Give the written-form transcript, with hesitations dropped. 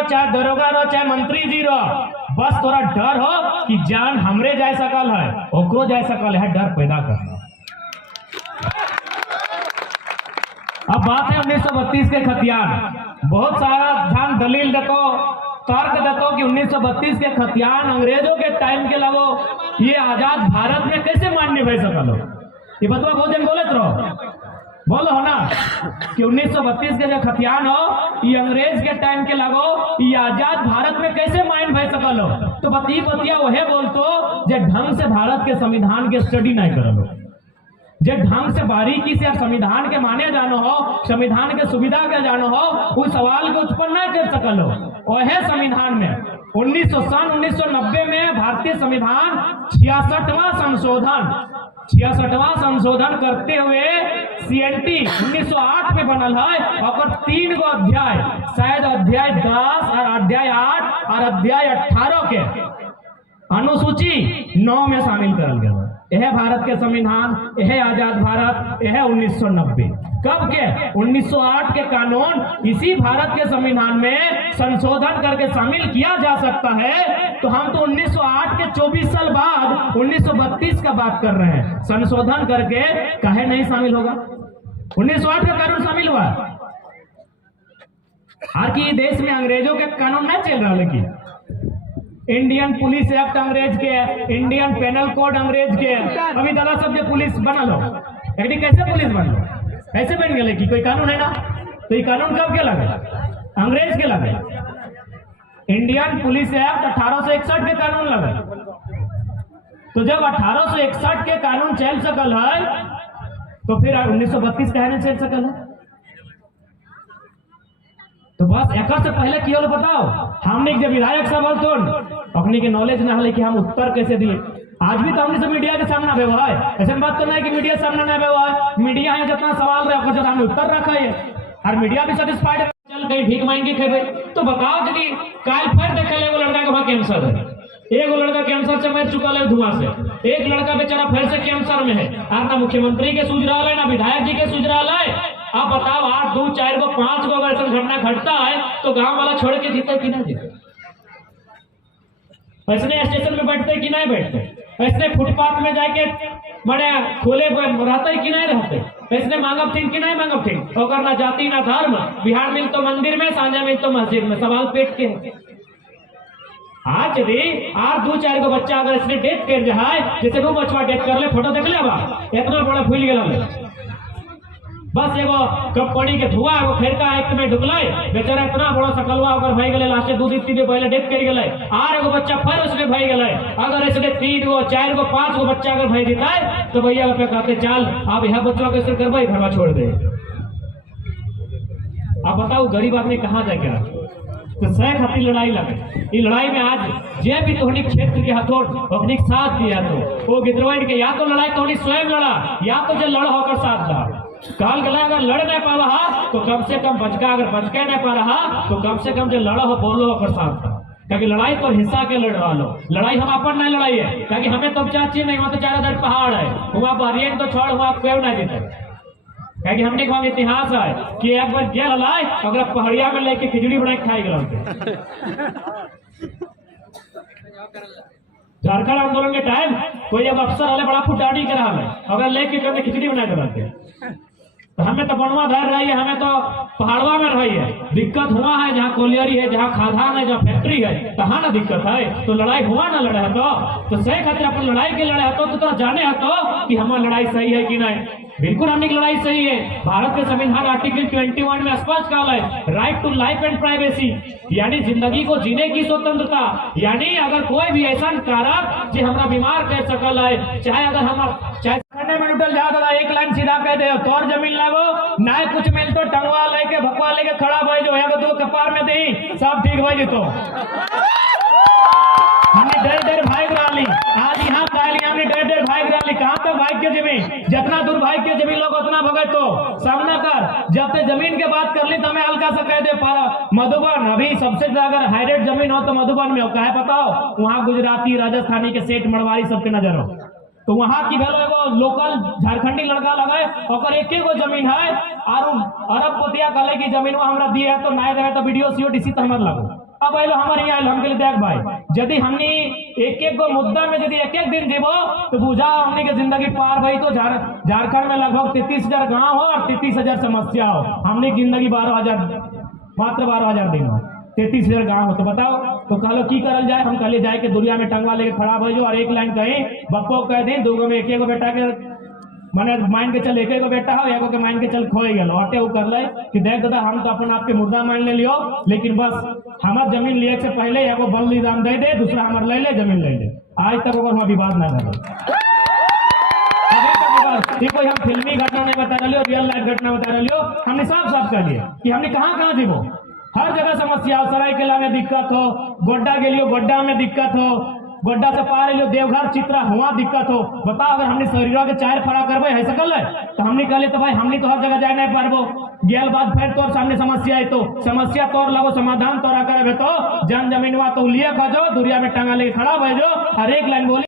रहो, चाहे दरोगा रहो, चाहे मंत्री जी रहो, बस तोरा डर हो कि जान हमरे जाए सकल है, ओकरो जाए सकल है, डर पैदा करना। अब बात है 1932 के खतियान। बहुत सारा ध्यान दलील देखो, तर्क देखो कि 1932 के खतियान अंग्रेजों के टाइम के लगो ये आजाद भारत में कैसे मान्य भय सकल हो। ये बतवा बहुत जन बोलत रहो, बोलो हो ना कि 1932 के जो खतियान हो ये अंग्रेज के टाइम के लगो ये आजाद भारत में कैसे माइन भय सकल हो। तो बतिया वहे बोलतो जे ढंग से भारत के संविधान के स्टडी नहीं करल हो, जे ढंग से बारीकी से संविधान के माने जानो हो, संविधान के सुविधा के जानो हो, उस सवाल को उत्पन्न नहीं कर सकल हो। वह संविधान में 1990 में भारतीय संविधान 66वां संशोधन करते हुए CNT 1908 में बनल है और 3 गो अध्याय, शायद अध्याय 10 और अध्याय 8 और अध्याय 18 के अनुसूची 9 में शामिल करल गया। यह भारत के संविधान, यह आजाद भारत, यह 1990 कब के 1908 के कानून इसी भारत के संविधान में संशोधन करके शामिल किया जा सकता है। तो हम तो 1908 के 24 साल बाद 1932 का बात कर रहे हैं, संशोधन करके काहे नहीं शामिल होगा। 1908 का कानून शामिल हुआ, हर की देश में अंग्रेजों के कानून नहीं चल रहा, लेकिन इंडियन पुलिस एक्ट अंग्रेज के, इंडियन पेनल कोड अंग्रेज के, अभी दला सब जो पुलिस बनल हो, कैसे पुलिस बनल, कैसे बन गए कि कोई कानून है ना। तो ये कानून कब के लगे, अंग्रेज के लगे। इंडियन पुलिस एक्ट 1861 के कानून लगे। तो जब 1861 के कानून चल सकल है तो फिर 1932 कहने चल सकल है। तो बस एक से पहले की होल बताओ, हमने जब विधायक सब तो अपने के नॉलेज ना है कि हम उत्तर कैसे दिए। आज भी तो हमने सब मीडिया के सामने आवे हुआ है, ऐसा बात तो नहीं कि मीडिया सामने ना आवे हुआ है। मीडिया है जितना सवाल रहे जब हमने उत्तर रखा है और मीडिया भी सेटिस्फाइड चल गई भीख मांगी खेबे। तो बताओ यदि काल फिर देखे एगो लड़का के वहां कैंसर है, एगो लड़का कैंसर से मर चुका है धुआं से, एक लड़का बेचारा फिर से कैंसर में है, और ना मुख्यमंत्री के सूझ रहा है ना विधायक जी के सूझ रहा है। आप बताओ 8, 2, 4 को 5 को अगर ऐसा घटना घटता है तो गांव वाला छोड़ के जीते कि नहीं जीते, ऐसे स्टेशन में बैठते कि नहीं बैठते, ऐसे फुटपाथ में जाके बड़े खोले रहते कि नहीं रहते, ऐसे मांगब थी कि नहीं मांगब थी। अगर ना जाति ना धर्म, बिहार मिल तो मंदिर में, सांझा मिल तो मस्जिद में, सवाल पेट के। आज यदि 8, 2, 4 को बच्चा अगर इसने डेथ कर जाए, जैसे वो बचवा डेथ कर ले, फोटो देख ले बा इतना बड़ा फूल गया, बस एगो कंपनी के धुआं एगो फेरका एक में ढुकले, बेचारा इतना बड़ा सकलवा अगर भई गेले, लास्ट 2 दिन 3 दिन पहले डेथ कर गेले, आर एगो बच्चा फिर उसमें भई गेले। अगर ऐसे 3 गो 4 गो 5 गो बच्चा अगर भई देता है तो भैया पे कहते चल अब यह बच्चों कैसे करवाई, घरवा छोड़ दे। अब बताओ गरीब आदमी कहाँ जाएगा। तो सह खातिर लड़ाई लगे, ये लड़ाई में आज जे भी तोहनी क्षेत्र के हथों अपनी साथ दिया तो वो गिद्रवाइन के या तो लड़ाई तोहनी स्वयं लड़ा, या तो जो लड़ होकर साथ दा। काल गला अगर लड़ नहीं पा रहा तो कम से कम बचका, अगर बचके नहीं पा रहा तो कम से कम जो लड़ा हो बोलो होकर साथ था। क्योंकि लड़ाई तो हिस्सा के लड़ रहा लो, लड़ाई हम अपन नहीं लड़ाई है, क्योंकि हमें तो चाची नहीं, वहां तो 4000 पहाड़ है, वहां पर तो छोड़ वहां क्यों नहीं जीते। क्योंकि हमने वहां इतिहास है कि एक बार जेल लाए अगर पहाड़िया में लेके खिचड़ी बना के खाई गए। झारखंड आंदोलन के टाइम कोई जब अफसर वाले बड़ा फुटाड़ी के रहा है, अगर लेके कभी खिचड़ी बना के रखते तो हमें तो बनवा धर रही है, हमें तो पहाड़वा में रही है। दिक्कत हुआ है जहाँ कोलियरी है, जहाँ खादान है, जहाँ फैक्ट्री है, तहाँ ना दिक्कत है। तो लड़ाई हुआ ना लड़े है तो सही खातिर अपन लड़ाई के लड़े है तो जाने है तो कि हमारी लड़ाई सही है कि नहीं। बिल्कुल हमने लड़ाई सही है। भारत के संविधान आर्टिकल 21 में स्पष्ट कहा है right to life and privacy, यानी जिंदगी को जीने की स्वतंत्रता। यानी अगर कोई भी ऐसा कारक जो हमारा बीमार कर सकल है, चाहे अगर हमारा चाहे में उठल जाता एक लाइन सीधा कह दे तोर जमीन लागो ना कुछ मिल तो टंगवा लेके भकवा लेके खड़ा भाई जो है तो 2 कपार में दी सब ठीक हो जितो। हमने डेढ़ भाग रही आज यहाँ काल हमने डेढ़ भाग रही। कहाँ तक भाग के जमीन, जितना दूर भाग के जमीन लोग उतना भगे तो सामना कर। जब तक जमीन के बात कर ली तो हमें हल्का सा कह दे मधुबन अभी सबसे ज्यादा हाईरेट जमीन हो तो मधुबन में हो, कहे बताओ वहाँ गुजराती राजस्थानी के सेठ मरवाड़ी सबके नजर हो। तो वहां की वो लोकल झारखंडी लड़का लगे और एक जमीन है और अरब पोतिया कले की जमीन हमारा दिए है तो नहीं रहे तो वीडियो सीओ डीसी तो हमारे लगो अब आइलो हमारे यहाँ आइलो हम कहले देख भाई यदि हमने एक एक गो मुद्दा में यदि एक एक दिन जीवो तो बुझा हमने के जिंदगी पार भाई तो झारखंड में लगभग 33,000 गांव हो और 33,000 समस्या हो, हमने की जिंदगी 12,000 मात्र 12,000 दिन हो, 33,000 गांव हो। तो बताओ तो कहलो की करल जाए, हम कहले जाए के दुनिया में टंगवा लेके खड़ा भइलो और एक लाइन कही बप्पो कह दी दूगो में एक बेटा के माने मान के चल एक बेटा हो एगो के मान के चल खोई गल अटे उ कर ले कि देख दादा हम तो अपन आप के मुर्दा मान ले लियो, लेकिन बस हमार जमीन लिए से पहले एगो बल्ली दाम दे दे, दूसरा हमार ले ले जमीन ले ले। आज तक ओकर हम विवाद ना करे, अभी तक विवाद कोई हम फिल्मी घटना नहीं बता रही हो, रियल लाइफ घटना बता रही हो। हमने साफ साफ कह दिया कि हमने कहाँ जीवो, हर जगह समस्या हो, सरायकेला में दिक्कत हो, गोड्डा गेलियो गोड्डा में दिक्कत हो, गोड्डा से पार लियो देवघर चित्रा हुआ दिक्कत हो। बताओ अगर हमने शरीर के चार फड़ा करबे है सकल है तो हमने कहले तो भाई हमने तो हर जगह जाए नहीं पारबो, गेल बाद फिर तोर सामने समस्या है तो समस्या तोर लगो समाधान तोरा करे तो जन जमीनवा तो लिए खजो दुनिया में टांगा लेके खड़ा भजो, हर एक लाइन बोली